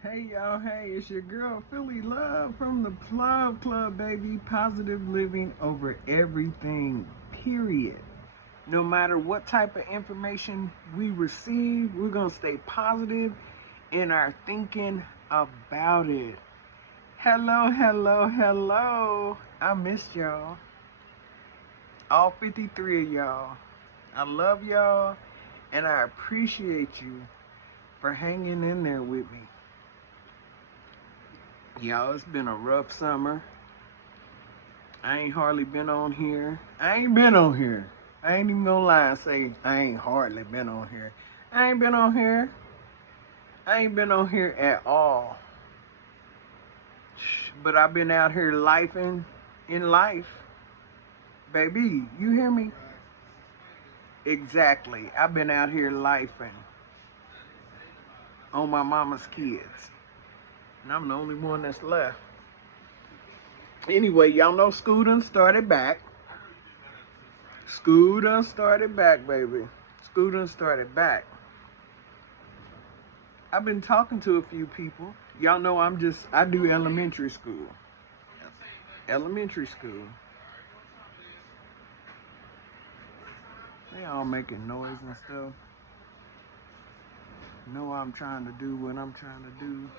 Hey y'all, hey, it's your girl Philly Love from the Plug Club, baby. Positive living over everything, period. No matter what type of information we receive, we're gonna stay positive in our thinking about it. Hello, hello, hello. I missed y'all. All 53 of y'all. I love y'all and I appreciate you for hanging in there with me. Y'all, it's been a rough summer. I ain't hardly been on here. I ain't been on here. I ain't even gonna lie and say I ain't hardly been on here. I ain't been on here. I ain't been on here at all. But I've been out here lifing in life. Baby, you hear me? Exactly. I've been out here lifing on my mama's kids. And I'm the only one that's left. Anyway, y'all know school done started back. School done started back, baby. School done started back. I've been talking to a few people. Y'all know I do elementary school. Elementary school. They all making noise and stuff. Know I'm trying to do what I'm trying to do.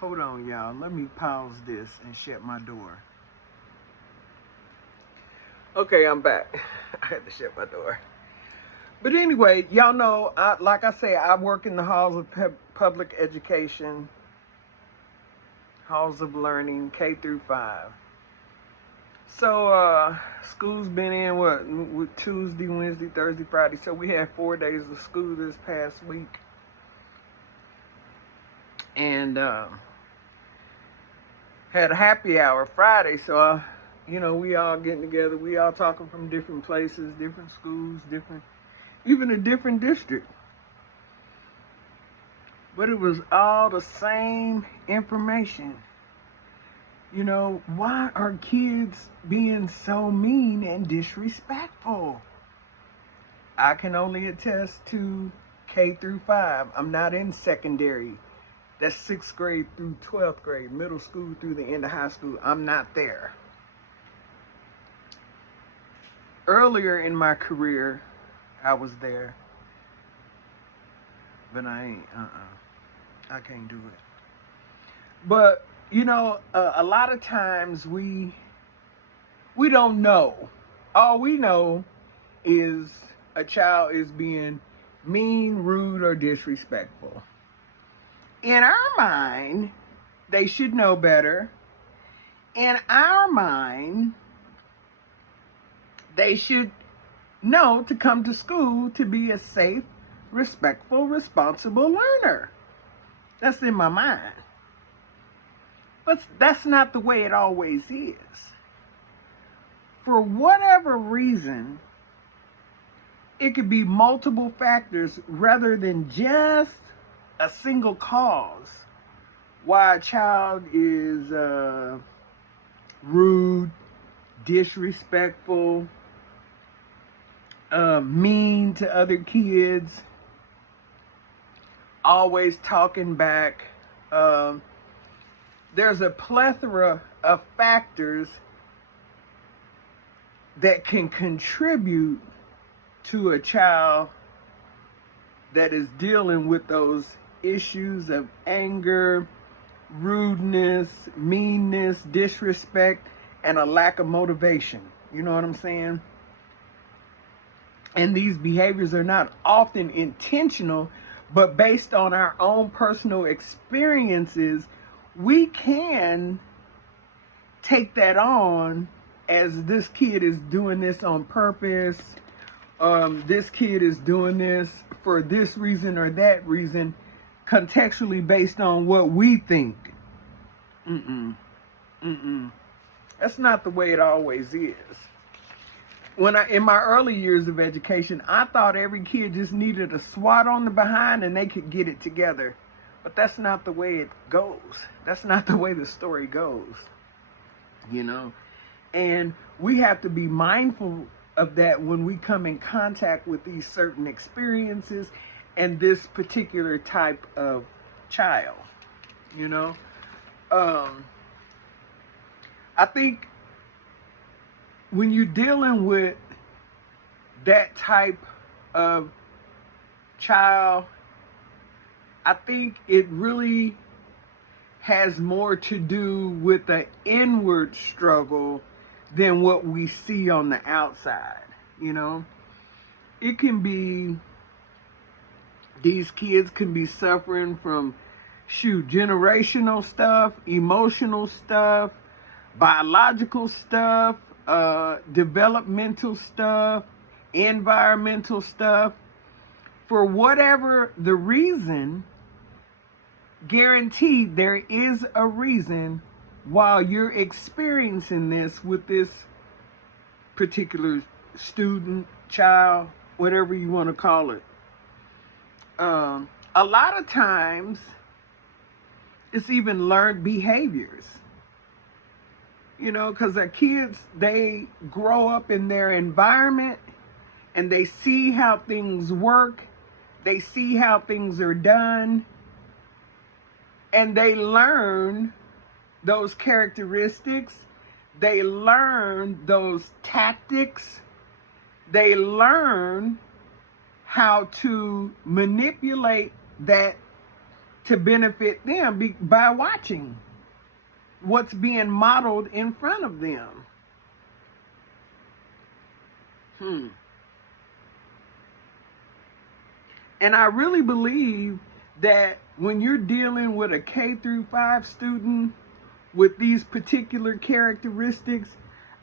Hold on, y'all. Let me pause this and shut my door. Okay, I'm back. I had to shut my door. But anyway, y'all know, like I say, I work in the halls of public education, halls of learning, K through 5. So, school's been in, with Tuesday, Wednesday, Thursday, Friday. So we had 4 days of school this past week. And had a happy hour Friday. So, we all getting together. We all talking from different places, different schools, even a different district. But it was all the same information. Why are kids being so mean and disrespectful? I can only attest to K through 5. I'm not in secondary. That's 6th grade through 12th grade, middle school through the end of high school. I'm not there. Earlier in my career, I was there. But I ain't, I can't do it. But, a lot of times we don't know. All we know is a child is being mean, rude, or disrespectful. In our mind, they should know better. In our mind, they should know to come to school to be a safe, respectful, responsible learner. That's in my mind. But that's not the way it always is. For whatever reason, it could be multiple factors rather than just a single cause why a child is rude, disrespectful, mean to other kids, always talking back. There's a plethora of factors that can contribute to a child that is dealing with those issues of anger, rudeness, meanness, disrespect, and a lack of motivation. You know what I'm saying? And these behaviors are not often intentional, but based on our own personal experiences, we can take that on as this kid is doing this on purpose. This kid is doing this for this reason or that reason, contextually based on what we think. That's not the way it always is. In my early years of education, I thought every kid just needed a swat on the behind and they could get it together. But that's not the way it goes. That's not the way the story goes. And we have to be mindful of that when we come in contact with these certain experiences and this particular type of child. you know. Um, I think when you're dealing with that type of child, I think it really has more to do with the inward struggle than what we see on the outside, you know. It can be, these kids can be suffering from, generational stuff, emotional stuff, biological stuff, developmental stuff, environmental stuff. For whatever the reason, guaranteed there is a reason while you're experiencing this with this particular student, child, whatever you want to call it. A lot of times, it's even learned behaviors. You know, because our kids, they grow up in their environment and they see how things work. They see how things are done. And they learn those characteristics. They learn those tactics. They learn how to manipulate that to benefit them by watching what's being modeled in front of them. And I really believe that when you're dealing with a K-5 student with these particular characteristics,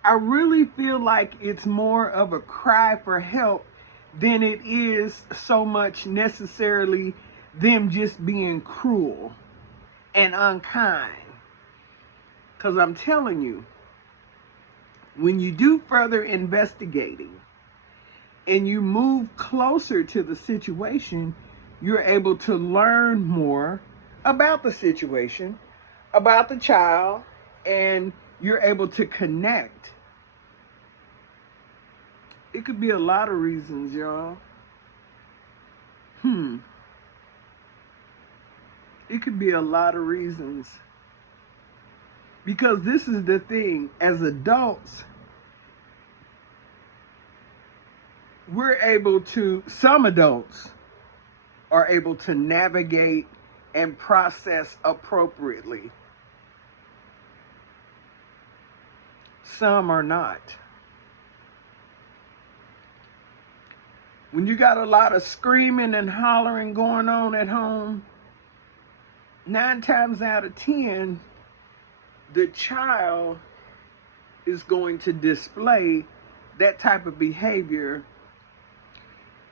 I really feel like it's more of a cry for help than it is so much necessarily them just being cruel and unkind. Because I'm telling you, when you do further investigating and you move closer to the situation, you're able to learn more about the situation, about the child, and you're able to connect. It could be a lot of reasons, y'all. It could be a lot of reasons. Because this is the thing, as adults, some adults are able to navigate and process appropriately. Some are not. When you got a lot of screaming and hollering going on at home, 9 times out of 10, the child is going to display that type of behavior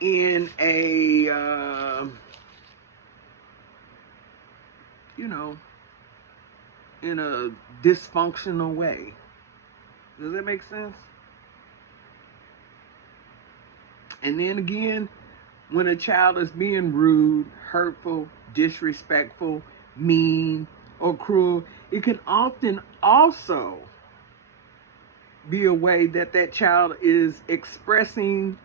in a, in a dysfunctional way. Does that make sense? And then again, when a child is being rude, hurtful, disrespectful, mean, or cruel, it can often also be a way that that child is expressing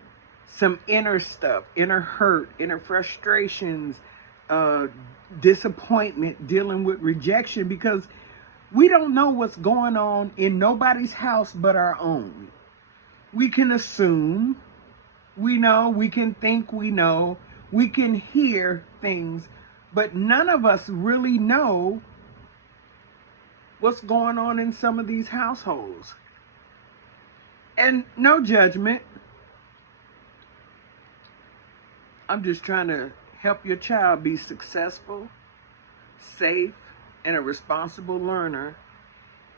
some inner stuff, inner hurt, inner frustrations, disappointment, dealing with rejection, because we don't know what's going on in nobody's house but our own. We can assume we know, we can think we know, we can hear things, but none of us really know what's going on in some of these households. And no judgment. I'm just trying to help your child be successful, safe, and a responsible learner,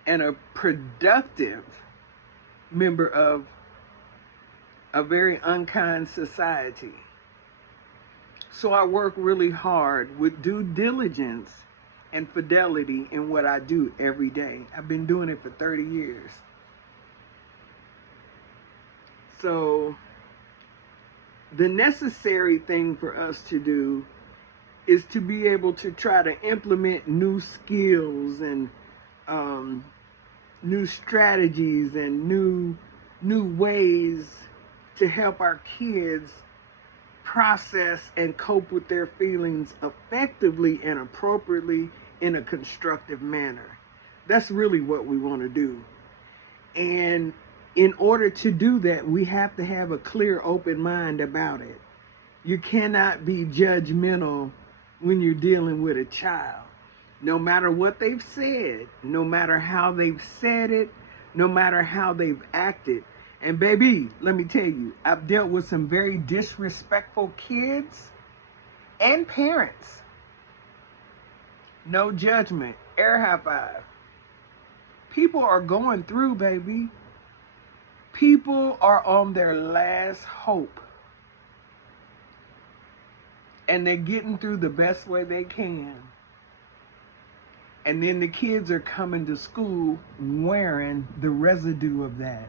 and a productive member of a very unkind society. So I work really hard with due diligence and fidelity in what I do every day. I've been doing it for 30 years. So the necessary thing for us to do is to be able to try to implement new skills and new strategies and new ways to help our kids process and cope with their feelings effectively and appropriately in a constructive manner. That's really what we want to do. And in order to do that, we have to have a clear, open mind about it. You cannot be judgmental when you're dealing with a child. No matter what they've said, no matter how they've said it, no matter how they've acted. And baby, let me tell you, I've dealt with some very disrespectful kids and parents. No judgment. Air high five. People are going through, baby. People are on their last hope. And they're getting through the best way they can. And then the kids are coming to school wearing the residue of that.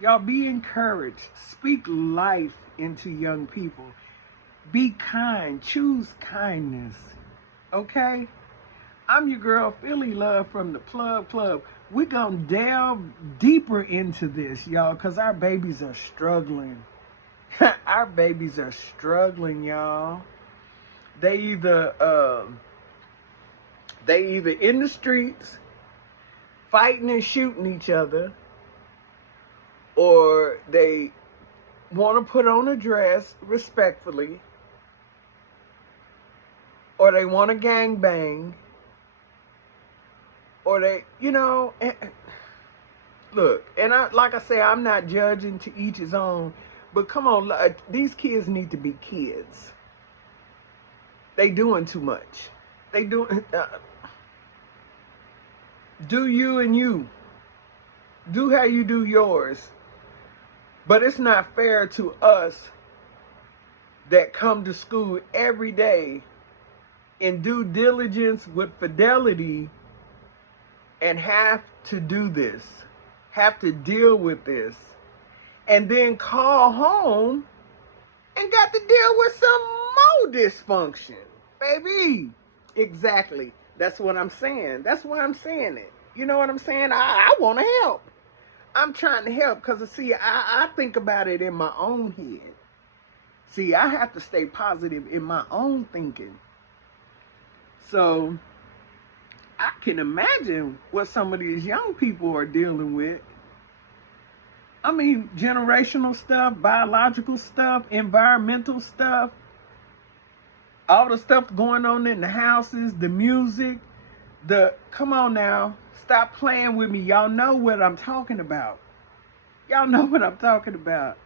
Y'all be encouraged. Speak life into young people. Be kind. Choose kindness. Okay? I'm your girl, Philly Love from the Plug Club. We're going to delve deeper into this, y'all, because our babies are struggling. Our babies are struggling, y'all. They either in the streets fighting and shooting each other, or they want to put on a dress respectfully, or they want to gangbang, or they, look, and like I say, I'm not judging, to each his own, but come on, these kids need to be kids. They doing too much. They doing, do you and you. Do how you do yours. But it's not fair to us that come to school every day in due diligence with fidelity and have to do this, have to deal with this, and then call home and got to deal with some more dysfunction. Baby, exactly. That's what I'm saying. That's why I'm saying it. You know what I'm saying? I want to help. I'm trying to help because, see, I think about it in my own head. See, I have to stay positive in my own thinking. So, I can imagine what some of these young people are dealing with. I mean, generational stuff, biological stuff, environmental stuff, all the stuff going on in the houses, the music, come on now, stop playing with me. Y'all know what I'm talking about. Y'all know what I'm talking about.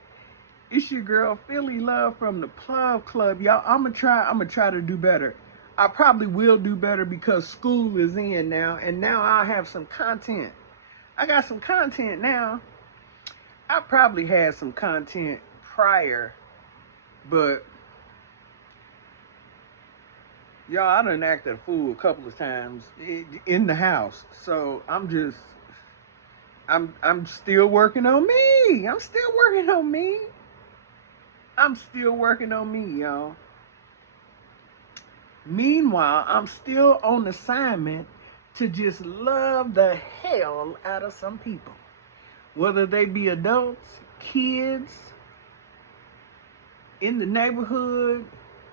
It's your girl, Philly Love from the Plug Club. Y'all, I'm gonna try to do better. I probably will do better because school is in now, and now I'll have some content. I got some content now. I probably had some content prior, but y'all, I done acted a fool a couple of times in the house. So I'm still working on me. I'm still working on me. I'm still working on me, y'all. Meanwhile, I'm still on assignment to just love the hell out of some people. Whether they be adults, kids, in the neighborhood,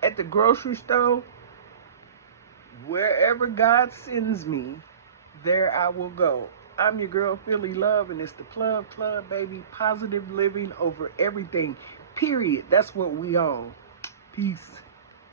at the grocery store, wherever God sends me, there I will go. I'm your girl, Philly Love, and it's the Plug Club, baby. Positive living over everything. Period. That's what we own. Peace.